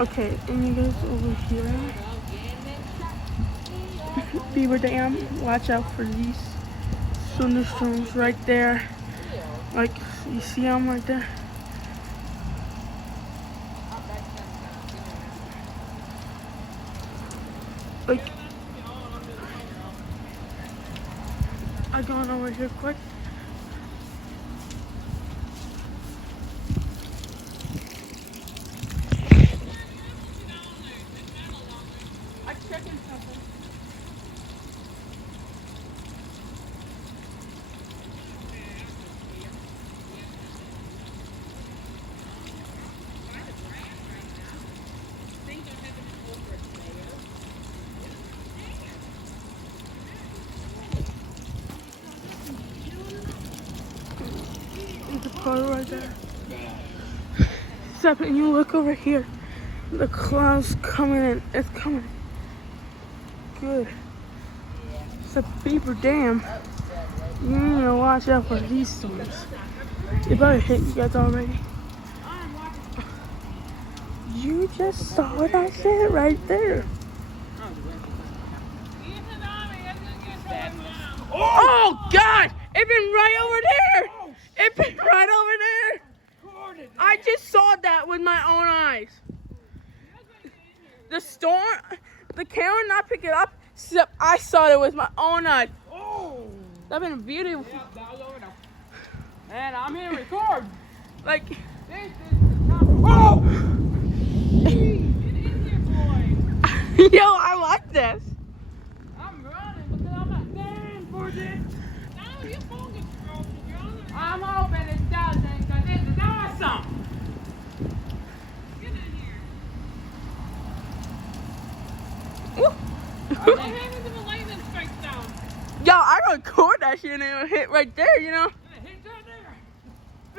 Okay, and you guys over here. Beaver Dam. Watch out for these thunderstorms right there. Like, you see them right there? Like, I'm going over here quick. I'm checking something. There's a car right there. Step and you look over here. The cloud's coming in. It's coming. Good. It's a Beaver Dam. You need to watch out for these storms. They probably hit you guys already. You just saw that shit right there. Oh God! It been right over there! It been right over there! I just saw that with my own eyes. The storm, the camera not pick it up, except I saw it with my own eyes. Oh! That been beautiful. Man, I'm here to record. Like, This is the top. Oh! Get in here, boy. yo, I like this. I'm running because I'm not paying for this. No, your phone gets broken, John. I'm hoping it doesn't because this is awesome. Get in here. What happens if a lightning strikes down? Yo, I record that shit and it would hit right there, you know? It hit right there.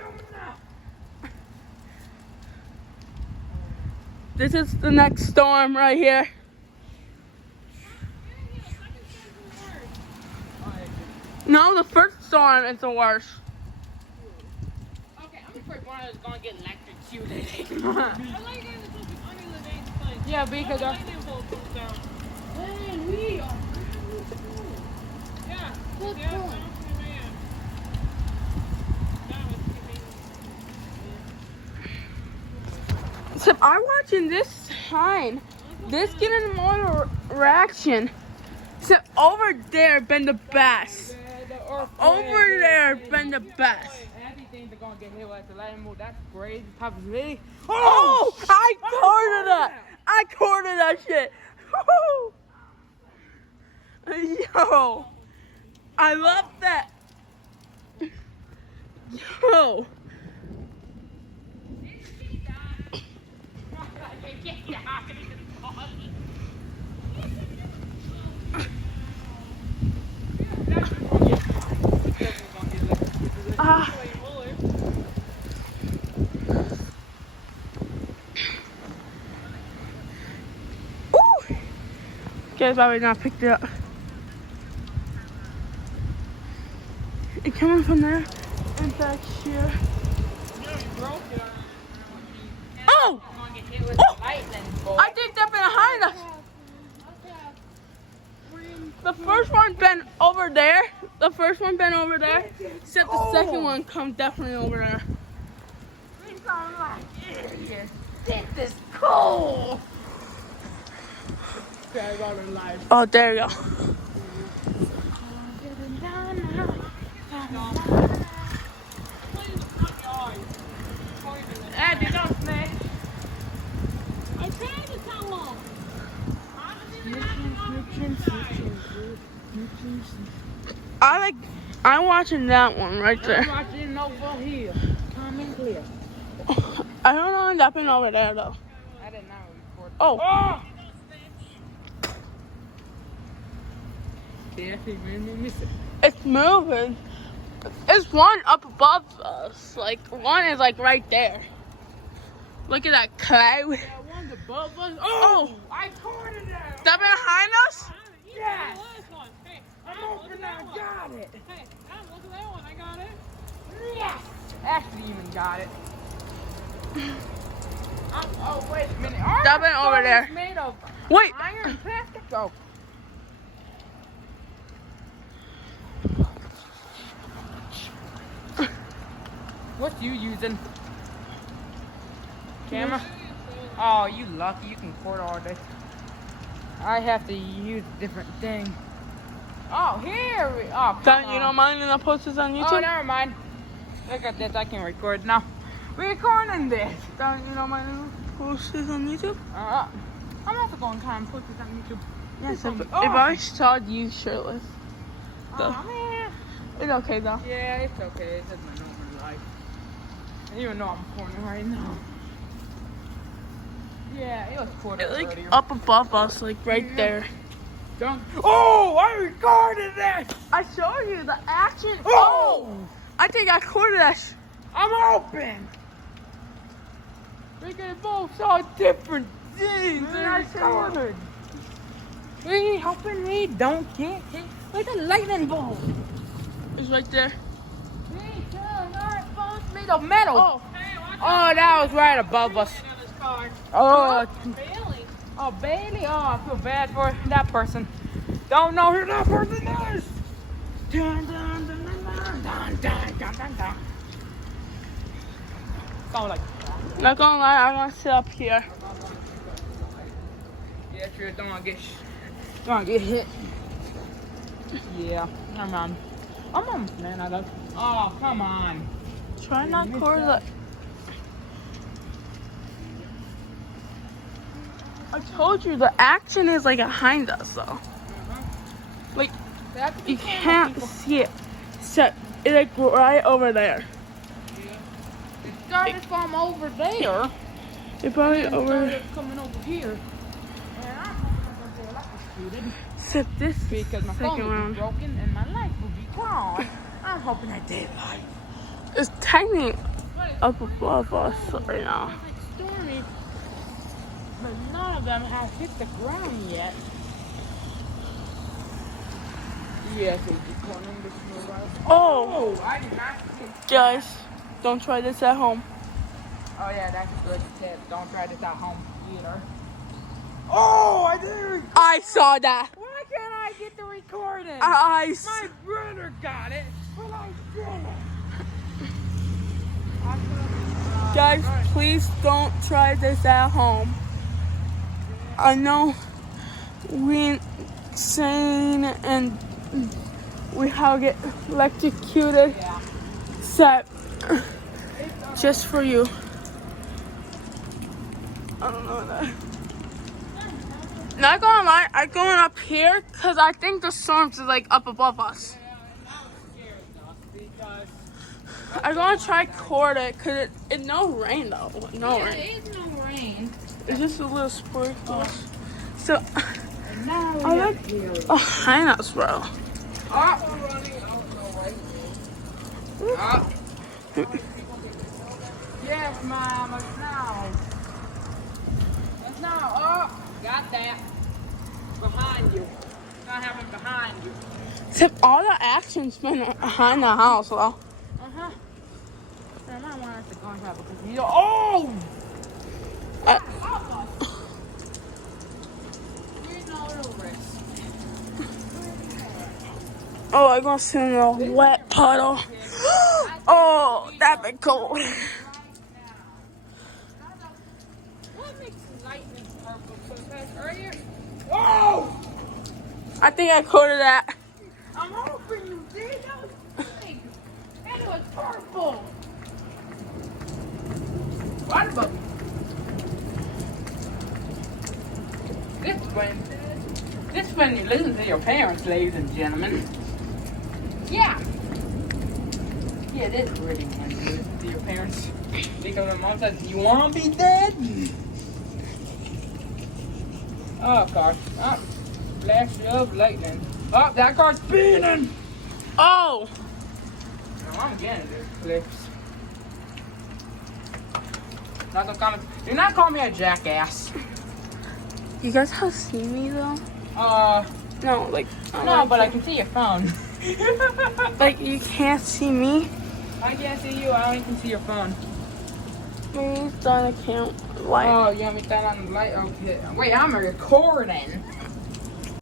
Film it now. This is the next storm right here. No, the first storm is the worst. Okay, I'm the first one that's gonna get electrocuted. I like it under the main place. Yeah, because our lightning bolt goes down. Man, we are really cool. Yeah. Good point. Except I'm watching this sign. This getting more reaction. Except over there been the best. Over there been the best. Everything's gonna get hit with the lightning bolt. That's crazy. Really? Oh! I cornered that! I cornered that shit! Yo! I love that! Yo! Guys probably not picked it up. It coming from there and back here. Oh! Oh! I think they're behind us. The first one been over there. The first one been over there. Except the second one come definitely over there. This is cool. Oh, there you go. Hey, don't snitch. I tried to tell him. I'm watching that one right I'm there. watching over here. Come in clear. I don't know what happened over there though. I did not record. Oh. Oh! It's moving. It's one up above us. Like, one is like right there. Look at that cloud. That one's above us. Oh! I cornered that. That behind us? Yes. I'm open. I got it. Hey, look at that one. I got it. Yes. Ashley even got it. Oh, wait a minute. That went over there. Made of Wait. iron and plastic. Oh. What you using? Camera? Oh, you lucky. You can record all this. I have to use a different thing. Oh, here we oh, Don't you don't mind and I'll post this on YouTube? Oh, never mind. Look at this. I can record now. We're recording this. Don't you don't mind and I'll post this on YouTube? I'm also going to kind of put this on YouTube. Yes, if I saw you shirtless. Oh, man. It's okay though. Yeah, it's okay. It's just my normal life. Even though I'm recording right now. Yeah, it was recorded It's like earlier. up above us, like right there. Don't. Oh, I recorded this. I showed you the action. Oh, I think I recorded that. I'm open. We can both saw different things. And I recorded. We helping me don't get hit with a lightning bolt. It's right there. Me too. Our phone's made of metal. Oh. Oh, that was right above us. Oh, Bailey. oh, Bailey. Oh, I feel bad for that person. Don't know who that person is. Dun, dun, dun, dun, dun, dun, dun, dun, dun, dun. Sound like Not gonna lie, I'm gonna sit up here. yeah, sure. Don't want to get hit. Yeah, come on. I'm on, man. I got. Oh, come on. Try not to record the. I told you the action is like behind us though. Like you can't see it. So it's like right over there. It started from over there. It's probably And over. started coming over here. And I'm hoping that electrocuted Except this because my phone second will be round. broken and my light will be gone. I'm hoping I did light. It's technically up above us right now. It's like stormy, but none of them have hit the ground yet. Yes, it's recording this mobile. Oh, I did not see. guys, don't try this at home. Oh yeah, that's a good tip. Don't try this at home either. Oh, I did. I saw that. Why can't I get the recording? I My brother got it, but I didn't. Guys, please don't try this at home. I know we insane and we how get electrocuted. Yeah. Set just for you. I don't know that. Not gonna lie, I'm going up here because I think the storms is like up above us. I'm gonna try cord it because it's no rain though. No rain. There is no rain. It's just a little sprinkles. So And now I like behind us, bro. Yes, Mama. Now. It's now. Oh, got that. Behind you. I have it behind you. Except all the action's been behind the house, though. Uh-huh. I might want us to go and have a cookie. Oh! Here's no little risk. Oh, I'm gonna sit in a wet puddle. Oh, that been cold. What makes lightning purple so fast earlier? Whoa! I think I quoted that. I'm hoping you did. That was big. And it was purple. Water bubble. This is when you listen to your parents, ladies and gentlemen. Yeah. Yeah, this is really when you listen to your parents. Because my mom says, you want to be dead? Oh, gosh. Oh, flash of lightning. Oh, that car's spinning. Oh, No, I'm getting this clips. Not some comments. Do not call me a jackass. you guys have seen me though? No, like but I can see your phone. Like you can't see me. I can't see you. I only can see your phone. me turn the camera light. Oh, you want me to turn on the light? Okay. Wait, I'm recording.